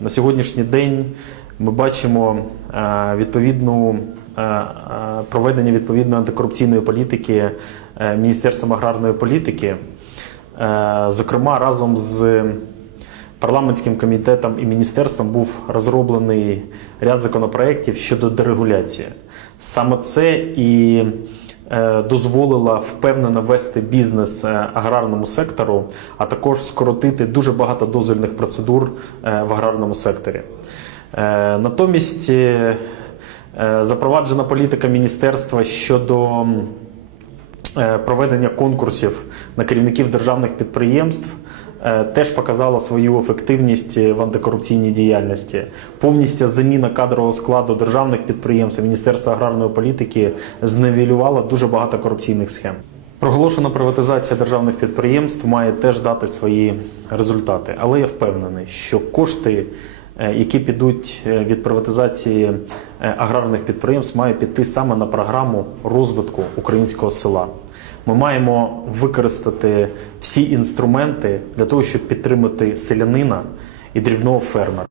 На сьогоднішній день ми бачимо е, відповідну е, е, проведення відповідної антикорупційної політики Міністерством аграрної політики. Зокрема, разом з парламентським комітетом і міністерством був розроблений ряд законопроєктів щодо дерегуляції. Саме це і е, дозволило впевнено вести бізнес е, аграрному сектору, а також скоротити дуже багато дозвільних процедур е, в аграрному секторі. Натомість запроваджена політика міністерства щодо проведення конкурсів на керівників державних підприємств теж показала свою ефективність в антикорупційній діяльності. Повністю заміна кадрового складу державних підприємств Міністерства аграрної політики зневілювала дуже багато корупційних схем. Проголошена приватизація державних підприємств має теж дати свої результати, але я впевнений, що кошти, е, які підуть е, від приватизації е, аграрних підприємств, має піти саме на програму розвитку українського села. Ми маємо використати всі інструменти для того, щоб підтримати селянина і дрібного фермера.